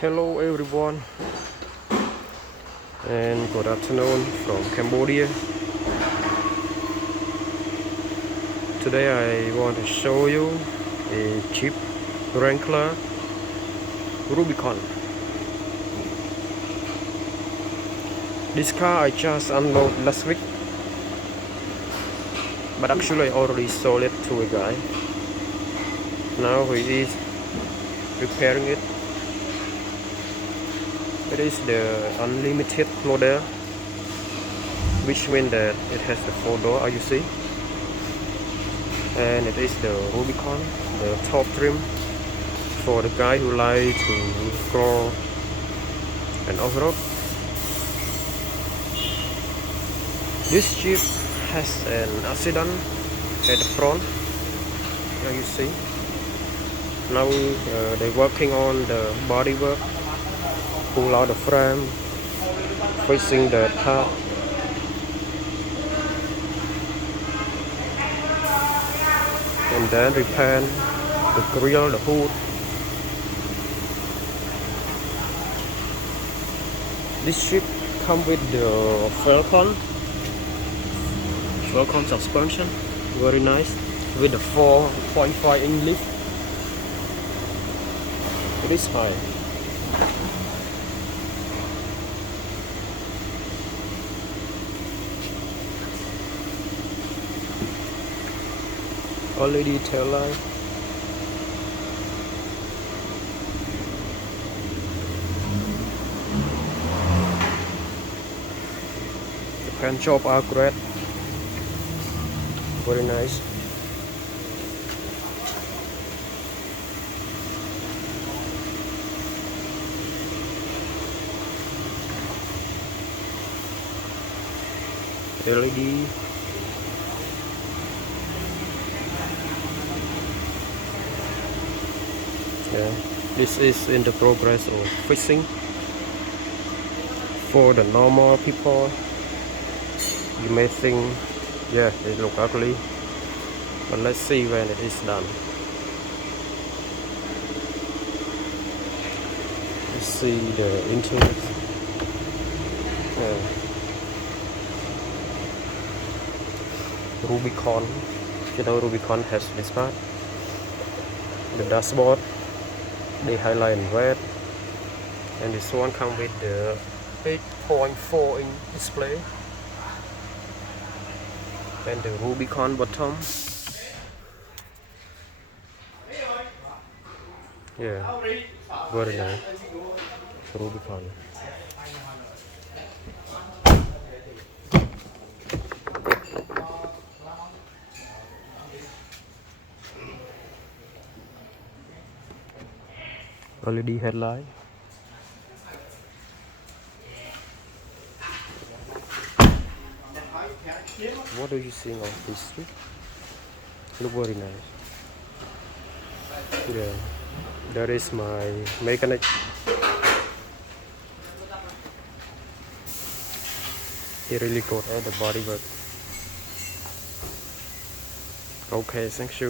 Hello everyone and good afternoon from Cambodia. Today I want to show you a Jeep Wrangler Rubicon. This car I just unloaded last week, but actually I already sold it to a guy. Now he is repairing it. It is the unlimited model, which means that it has the 4-door, as you see, and it is the Rubicon, the top trim for the guy who like to go and off-road. This Jeep has an accident at the front, as you see. Now they're working on the body work, pull out the frame, fixing the top, and then repair the grill, the hood. This Jeep comes with the Falcon suspension, very nice, with the 4.5-inch lift. It is high. LED tail light. The paint job are great, very nice. LED. Yeah, this is in the progress of fixing. For the normal people, you may think, yeah, it looks ugly, but let's see when it is done. Let's see the interior. Rubicon, you know, Rubicon has this part. The dashboard, they highlight in red, and this one comes with the 8.4-inch display and the Rubicon bottom. Yeah, very nice. Rubicon. LED headlight. What do you see on this street? Look very nice. Yeah, that is my mechanic. He really good at the body work. Okay, thank you.